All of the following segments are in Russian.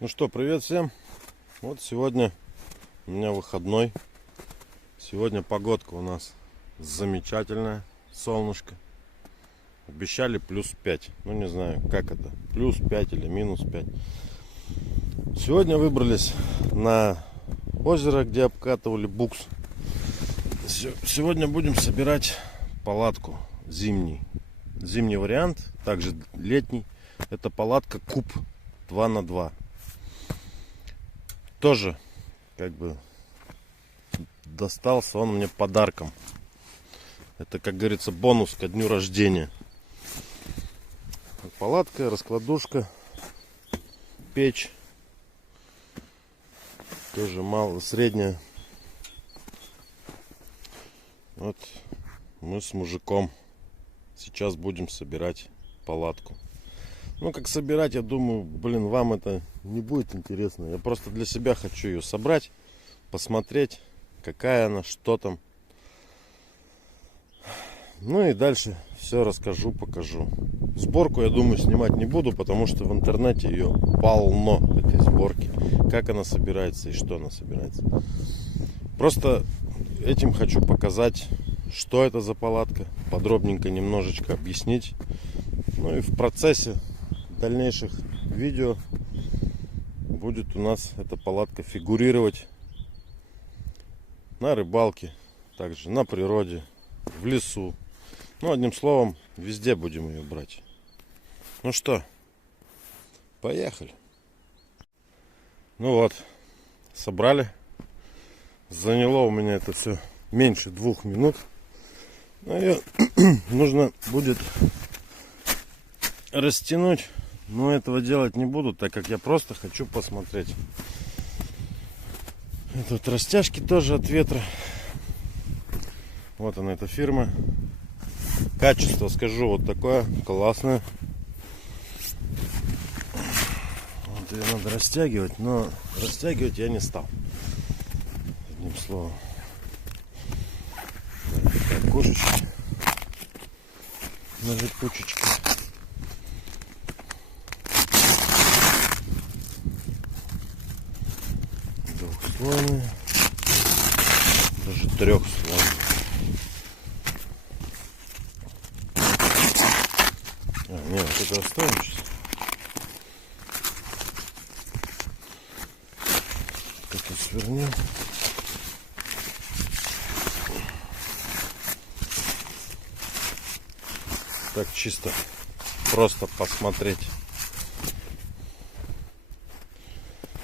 Ну что, привет всем. Вот сегодня у меня выходной. Сегодня погодка у нас замечательная. Солнышко. Обещали плюс 5. Ну не знаю, как это. Плюс 5 или минус 5. Сегодня выбрались на озеро, где обкатывали букс. Сегодня будем собирать палатку зимний. Зимний вариант, также летний. Это палатка куб 2×2. Тоже как бы достался он мне подарком. Это, как говорится, бонус ко дню рождения. Палатка, раскладушка, печь. Тоже мало, средняя. Вот мы с мужиком сейчас будем собирать палатку. Ну, как собирать, я думаю, вам это не будет интересно. Я просто для себя хочу ее собрать, посмотреть, какая она, что там. Ну и дальше все расскажу, покажу. Сборку, я думаю, снимать не буду, потому что в интернете ее полно, этой сборки. Как она собирается и что она собирается. Просто этим хочу показать, что это за палатка. Подробненько немножечко объяснить. Ну и в процессе дальнейших видео будет у нас эта палатка фигурировать на рыбалке, также на природе, в лесу. Ну, одним словом, везде будем ее брать. Ну что, поехали. Ну вот, собрали. Заняло у меня это все меньше 2 минут. Но ее нужно будет растянуть. Но этого делать не буду, так как я просто хочу посмотреть. И тут растяжки тоже от ветра. Вот она, эта фирма. Качество, скажу, вот такое классное. Вот ее надо растягивать, но растягивать я не стал. Одним словом. Такая кошечка на липучечке. Двухслойная, даже 3-слойная. Не, вот это оставим сейчас. Как-то свернем. Так чисто, просто посмотреть.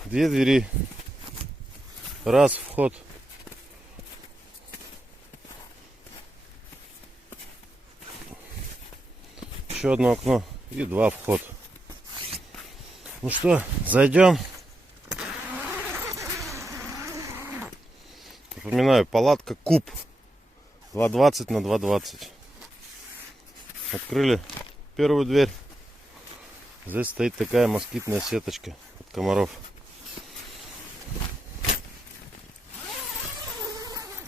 2 двери. Раз вход. Еще одно окно и 2 вход. Ну что, зайдем. Напоминаю, палатка куб 2,20 на 2,20. Открыли первую дверь. Здесь стоит такая москитная сеточка от комаров.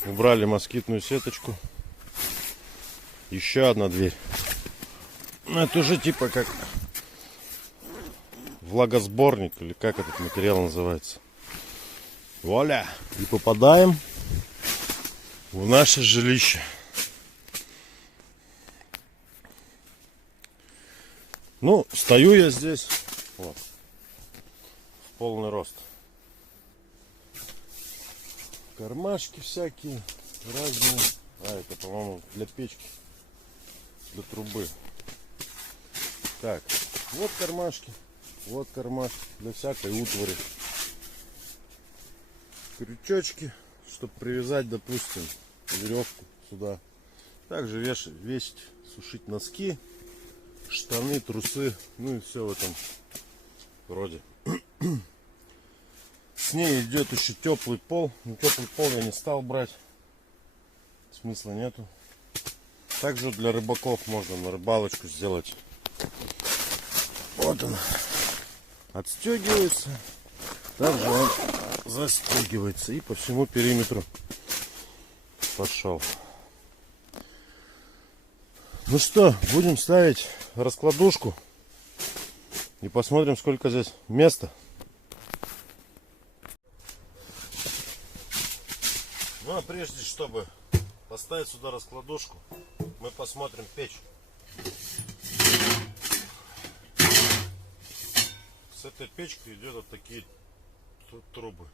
Убрали москитную сеточку. Еще одна дверь. Это уже типа как влагосборник, или как этот материал называется. Вуаля! И попадаем в наше жилище. Ну, стою я здесь вот, в полный рост. Кармашки всякие разные. Это, по-моему, для печки, для трубы. Так, вот кармашки для всякой утвари. Крючочки, чтобы привязать, допустим, веревку сюда. Также вешать, сушить носки, штаны, трусы, ну и все в этом роде. С ней идет еще теплый пол. Но теплый пол я не стал брать. Смысла нету. Также для рыбаков можно на рыбалочку сделать. Вот он. Отстегивается. Также он застегивается. И по всему периметру пошел. Ну что, будем ставить раскладушку. И посмотрим, сколько здесь места. Ну а прежде, чтобы поставить сюда раскладушку, мы посмотрим печь. С этой печкой идет вот такие трубы.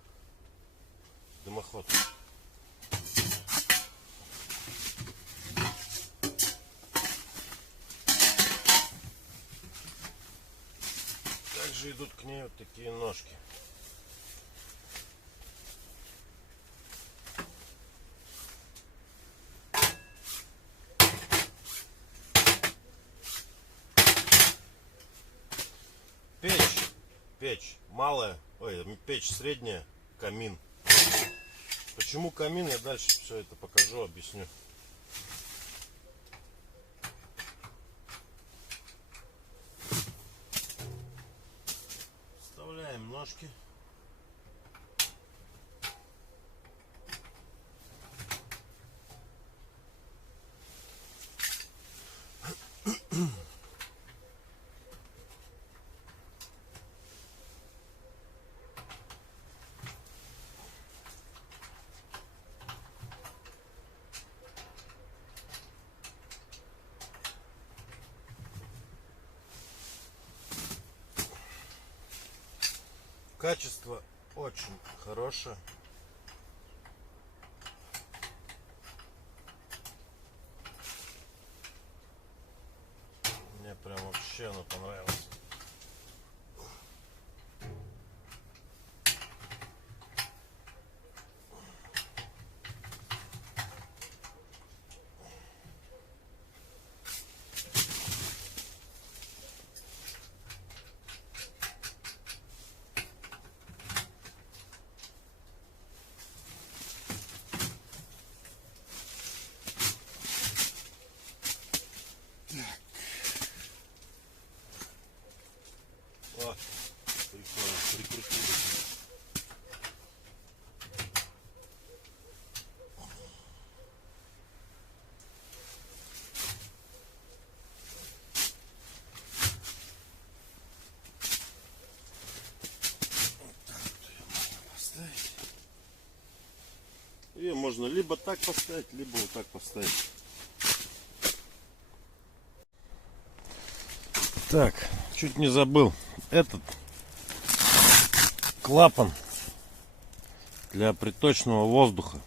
Дымоход. Также идут к ней вот такие ножки. Печь малая, печь средняя, камин. Почему камин, я дальше все это покажу, объясню. Вставляем ножки. Качество очень хорошее. Мне прям вообще оно понравилось. О, прикольно, прикрутили. Ее можно либо так поставить, либо вот так поставить. Так, чуть не забыл. Этот клапан для приточного воздуха.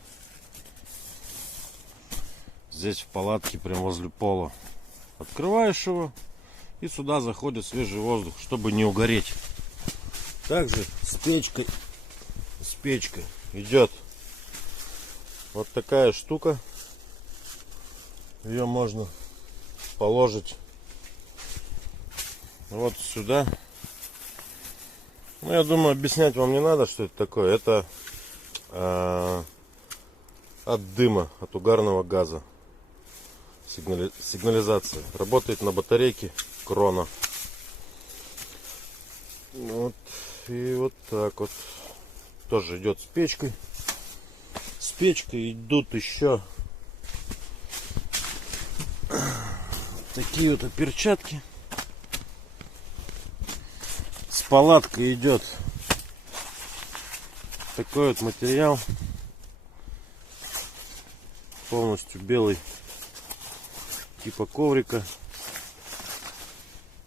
Здесь в палатке, прям возле пола. Открываешь его, и сюда заходит свежий воздух, чтобы не угореть. Также с печкой идет вот такая штука. Ее можно положить вот сюда. Ну, я думаю, объяснять вам не надо, что это такое. Это от дыма, от угарного газа. Сигнализация. Работает на батарейке Крона. Вот. И вот так вот. Тоже идет с печкой. С печкой идут еще такие вот перчатки. С палаткой идет такой вот материал, полностью белый, типа коврика,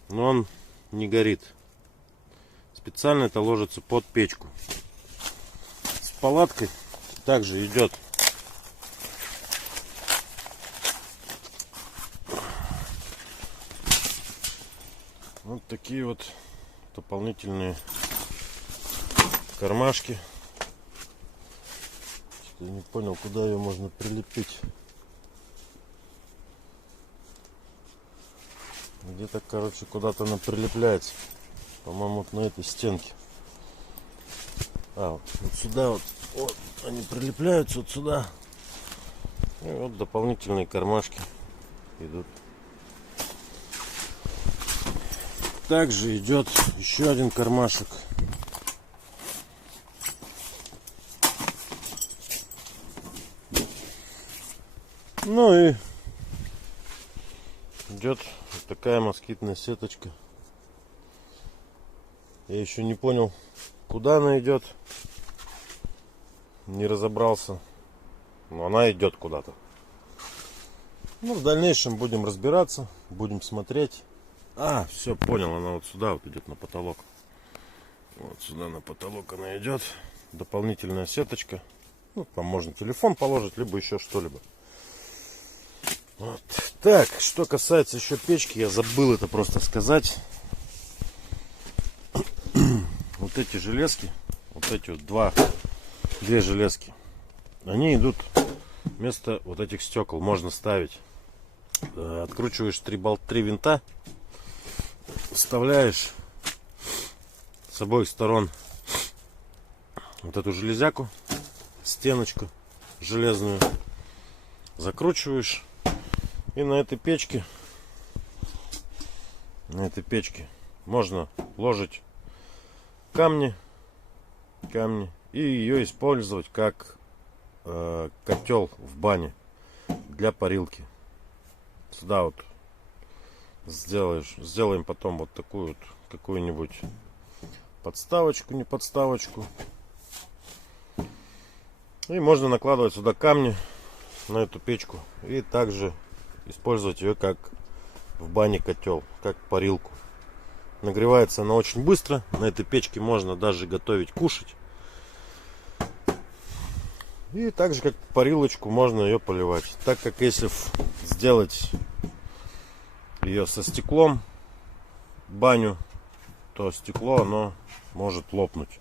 но он не горит. Специально это ложится под печку. С палаткой также идет вот такие вот дополнительные кармашки. Я не понял, куда ее можно прилепить. Где-то, короче, куда-то она прилепляется. По-моему, вот на этой стенке. Вот сюда вот они прилепляются, вот сюда. И вот дополнительные кармашки идут. Также идет еще один кармашек. Ну и идет вот такая москитная сеточка. Я еще не понял, куда она идет. Не разобрался. но она идет куда-то. Ну, в дальнейшем будем разбираться, будем смотреть. А, все, понял, она вот сюда вот идет на потолок. Вот сюда на потолок она идет. Дополнительная сеточка. Ну, там можно телефон положить, либо еще что-либо. Вот. Так, что касается еще печки, я забыл это просто сказать. Вот эти железки, вот эти вот две железки, они идут вместо вот этих стекол. Можно ставить. Откручиваешь 3 винта, вставляешь с обоих сторон вот эту железяку, стеночку железную, закручиваешь, и на этой печке можно ложить камни и ее использовать как котел в бане для парилки. Сюда вот сделаем потом вот такую вот какую-нибудь подставочку, не подставочку. И можно накладывать сюда камни на эту печку и также использовать ее как в бане котел, как парилку. Нагревается она очень быстро. На этой печке можно даже готовить, кушать. И также как парилочку можно ее поливать. Так как если сделать ее со стеклом, баню, то стекло оно может лопнуть.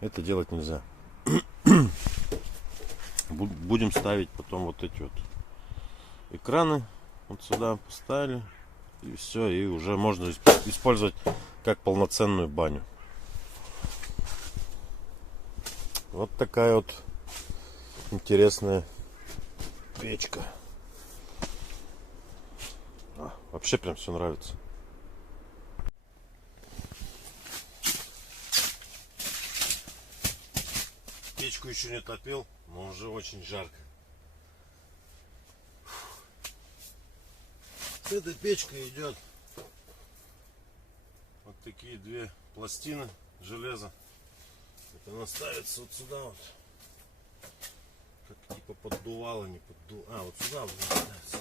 Это делать нельзя. Будем ставить потом вот эти вот экраны. Вот сюда поставили. И все. И уже можно использовать как полноценную баню. Вот такая вот интересная печка. Вообще прям все нравится. Печку еще не топил, но уже очень жарко. С этой печкой идет вот такие две пластины железа. Это она ставится вот сюда вот. Как типа поддувало, не поддувало. А, вот сюда вот ставится.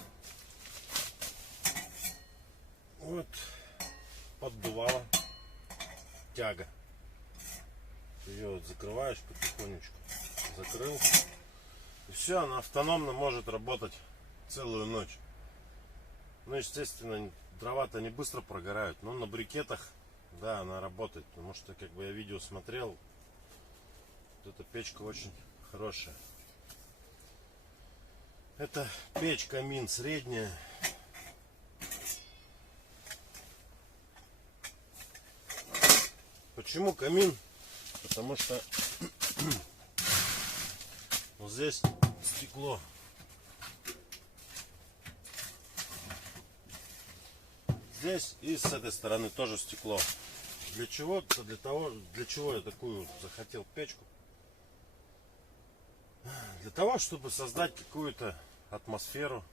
Вот поддувало, тяга. Ее вот закрываешь потихонечку, закрыл, и все, она автономно может работать целую ночь. Ну, естественно, дрова-то не быстро прогорают, но на брикетах, да, она работает, потому что, как бы я видео смотрел, вот эта печка очень хорошая. Это печь камин средняя. Почему камин? Потому что вот здесь стекло. Здесь и с этой стороны тоже стекло. Для чего? Для чего я такую захотел печку? Для того, чтобы создать какую-то атмосферу,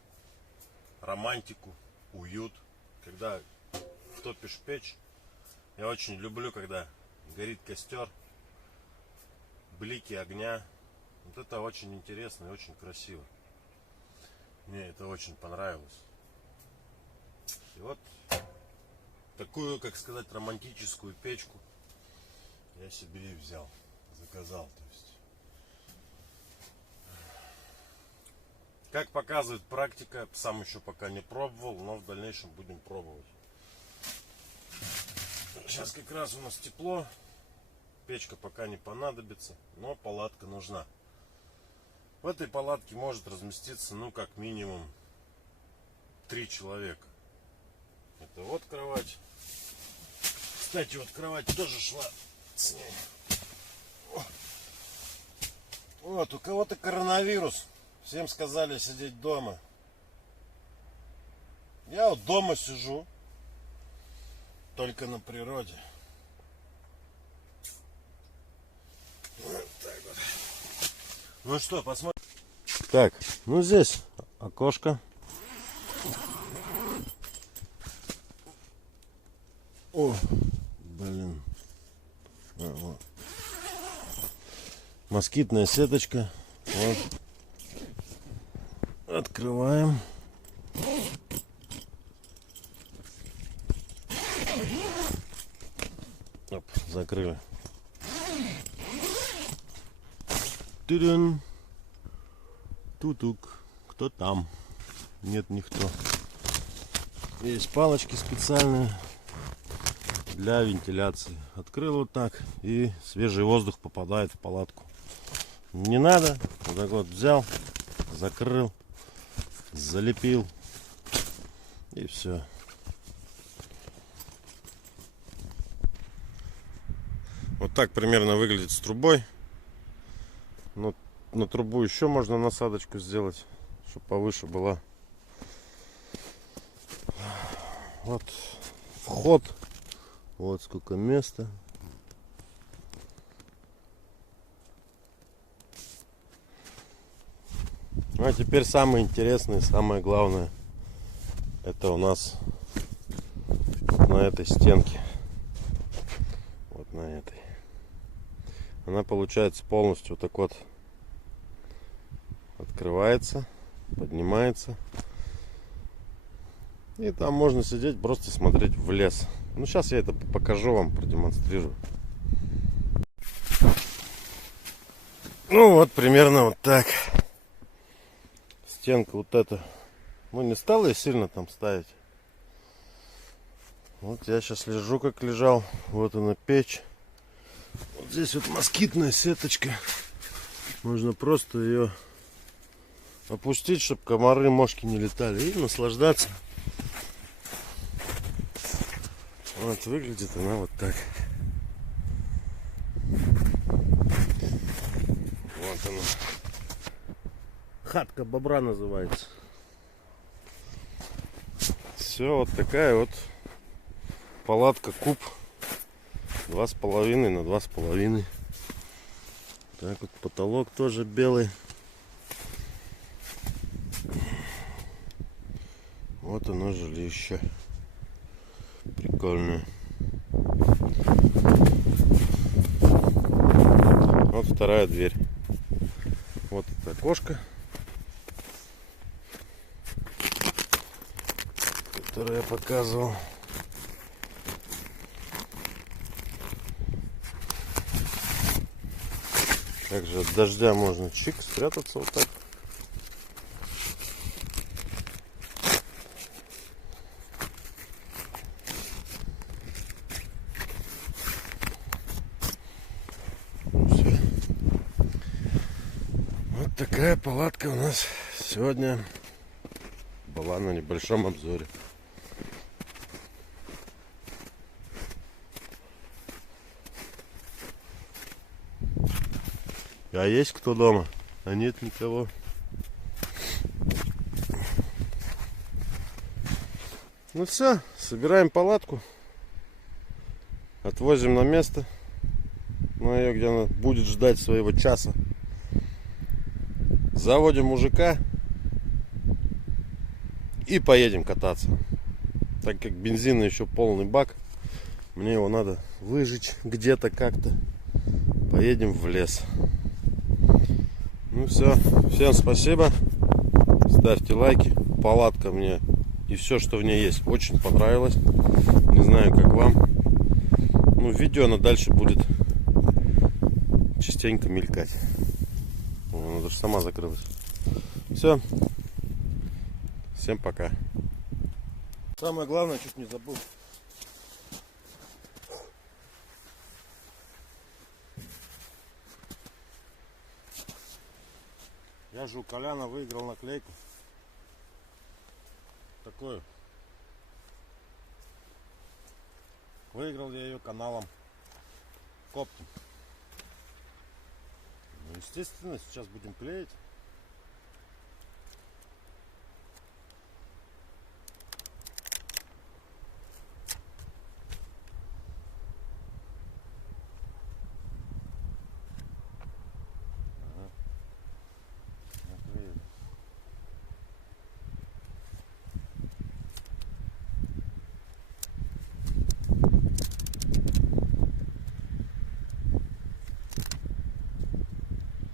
романтику, уют. Когда топишь печь, я очень люблю, когда горит костер, блики огня. Вот это очень интересно и очень красиво. Мне это очень понравилось. И вот такую, как сказать, романтическую печку я себе и взял, заказал. То есть, как показывает практика, сам еще пока не пробовал, но в дальнейшем будем пробовать. Сейчас как раз у нас тепло, печка пока не понадобится, но палатка нужна. В этой палатке может разместиться, ну, как минимум 3 человека. Это вот кровать. Кстати, вот кровать тоже шла с ней. Вот, у кого-то коронавирус. Всем сказали сидеть дома. Я вот дома сижу. Только на природе. Вот так вот. Ну что, посмотрим. Так, ну здесь окошко. О, блин. Вот. Москитная сеточка. Вот. Открываем. Оп, закрыли. Тырын. Тутук. Кто там? Нет никто. Есть палочки специальные для вентиляции. Открыл вот так, и свежий воздух попадает в палатку. Не надо. Вот так вот взял, закрыл, залепил, и все. Вот так примерно выглядит с трубой. Но на трубу еще можно насадочку сделать, чтобы повыше была. Вот вход. Вот сколько места. Ну, а теперь самое интересное, самое главное. Это у нас на этой стенке. Вот на этой. Она получается полностью вот так вот открывается, поднимается. И там можно сидеть, просто смотреть в лес. Ну, сейчас я это покажу вам, продемонстрирую. Ну, вот примерно вот так. Стенка вот эта. Ну, не стала я сильно там ставить. Вот я сейчас лежу, как лежал. Вот она печь. Вот здесь вот москитная сеточка. Можно просто ее опустить, чтобы комары, мошки не летали. И наслаждаться. Вот выглядит она вот так. Вот она. Хатка бобра называется. Все, вот такая вот палатка куб 2,5 на 2,5. Так вот потолок тоже белый. Вот оно жилище. Прикольно. Вот вторая дверь. Вот это окошко, которое я показывал. Также от дождя можно чик спрятаться вот так. Вот такая палатка у нас сегодня была на небольшом обзоре. А есть кто дома? А нет никого. Ну все, собираем палатку, отвозим на место, на ее, где она будет ждать своего часа. Заводим мужика и поедем кататься. Так как бензина еще полный бак, мне его надо выжечь где-то как-то. Поедем в лес. Ну все, всем спасибо. Ставьте лайки. Палатка мне и все, что в ней есть, очень понравилось. Не знаю, как вам. Ну, видео она дальше будет частенько мелькать. Она даже сама закрылась. Все. Всем пока. Самое главное, чуть не забыл. Я же у Коляна выиграл наклейку. Такую. Выиграл я ее каналом Коптим. Ну, естественно, сейчас будем клеить.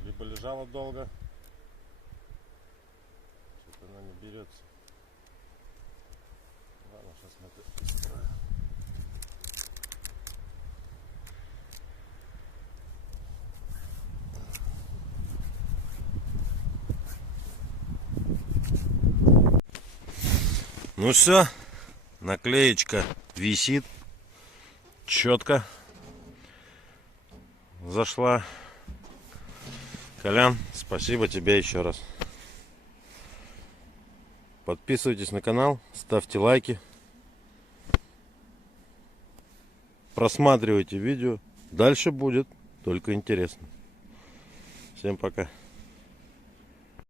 Либо лежала долго, не берется. Ладно, сейчас мы это исправим. Ну все, наклеечка висит четко. Зашла. Колян, спасибо тебе еще раз. Подписывайтесь на канал, ставьте лайки, просматривайте видео. Дальше будет только интересно. Всем пока.